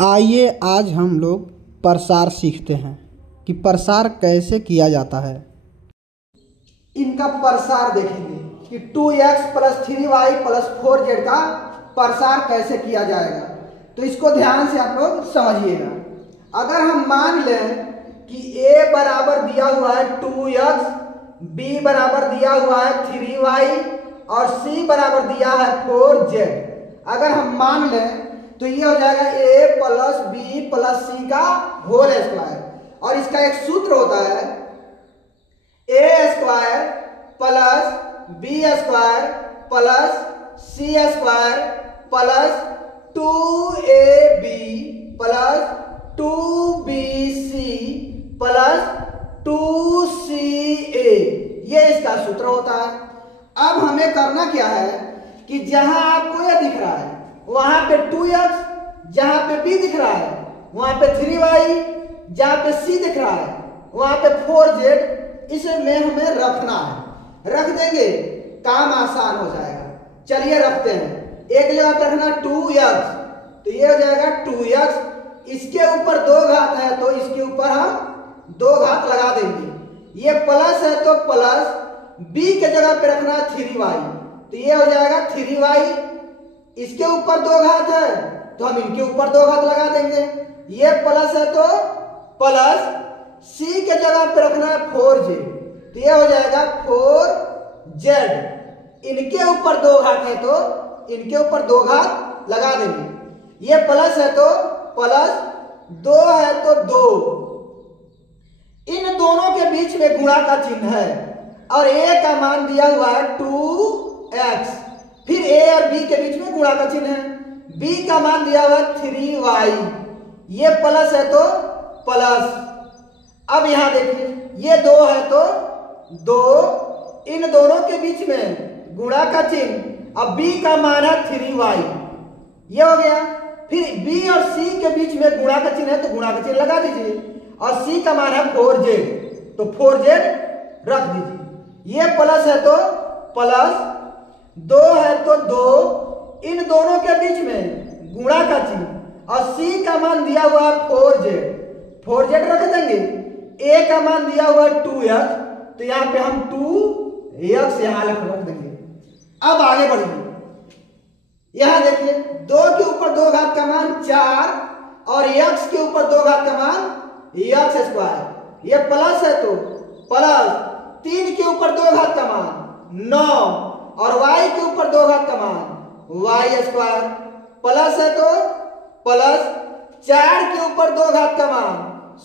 आइए आज हम लोग प्रसार सीखते हैं कि प्रसार कैसे किया जाता है। इनका प्रसार देखेंगे कि 2x + 3y + 4z का प्रसार कैसे किया जाएगा। तो इसको ध्यान से आप लोग समझिएगा। अगर हम मान लें कि a बराबर दिया हुआ है 2x, b बराबर दिया हुआ है 3y और c बराबर दिया है 4z। अगर हम मान लें तो ये हो जाएगा a + b + c का होल स्क्वायर। और इसका एक सूत्र होता है a² + b² + c² + 2ab + 2bc + 2ca, ये इसका सूत्र होता है। अब हमें करना क्या है कि जहां आपको ये दिख रहा है वहां पे 2x, जहां पे b दिख रहा है वहां पे 3y, जहां पे c दिख रहा है वहां पे 4z, इसमें हमें रखना है। रख देंगे काम आसान हो जाएगा। चलिए रखते हैं। एक जगह पे रखना 2x, तो ये हो जाएगा 2x। इसके ऊपर 2 घात है तो इसके ऊपर हम 2 घात लगा देंगे। ये प्लस है तो प्लस, b के जगह पे रखना है 3y, तो ये हो जाएगा 3y। इसके ऊपर 2 घात है तो हम इनके ऊपर 2 घात लगा देंगे। ये प्लस है तो प्लस, c के जगह पे रखना है 4z, तो ये हो जाएगा 4z। इनके ऊपर 2 घात है तो इनके ऊपर 2 घात लगा देंगे। ये प्लस है तो प्लस, 2 है तो 2। इन दोनों के बीच में गुणा का चिन्ह है और a का मान दिया हुआ है 2x। फिर a और b के बीच में गुणा का चिन्ह है। b का मान दिया हुआ 3y, ये प्लस है तो प्लस। अब यहां देखिए ये 2 है तो 2, इन दोनों के बीच में गुणा का चिन्ह। अब b का मान है 3y, ये हो गया। फिर b और c के बीच में गुणा का चिन्ह है तो गुणा का चिन्ह लगा दीजिए। और c का मान है 4z, तो 4z रख दीजिए। ये प्लस है तो प्लस, 2 है तो 2, इन दोनों के बीच में गुणा का चिन्ह। और c का मान दिया हुआ है 4z रख देंगे। a का मान दिया हुआ है 2x, तो यहां पे हम 2x यहां रख देंगे। अब आगे बढ़िए। यहां देखिए 2 के ऊपर 2 घात का मान 4 और x के ऊपर 2 घात का मान x²। ये प्लस है तो प्लस, 3 के ऊपर 2 घात का मान 9 और y के ऊपर 2 घात का मान y²। प्लस है तो प्लस, 4 के ऊपर 2 घात का मान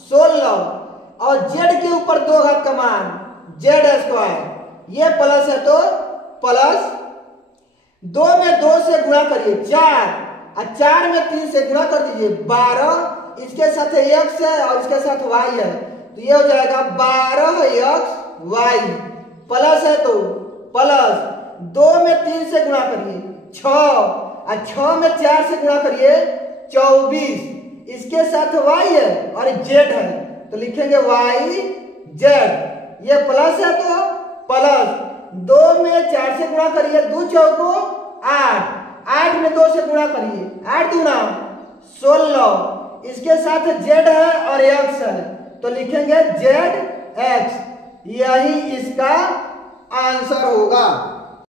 16 और z के ऊपर 2 घात का मान z²। ये प्लस है तो प्लस, 2 में 2 से गुणा करिए 4 और 4 में 3 से गुणा कर दीजिए 12। इसके साथ x है और इसके साथ y है, तो ये हो जाएगा 12xy। प्लस है तो प्लस, 2 में 3 से गुणा करिए 6 और 6 में 4 से गुणा करिए 24। इसके साथ y है और z है, तो लिखेंगे yz। ये प्लस है तो प्लस, 2 में 4 से गुणा करिए 2 चौको 8, 8 में 2 से गुणा करिए 8 दूना 16। इसके साथ z है और x है, तो लिखेंगे zx। यही इसका आंसर होगा।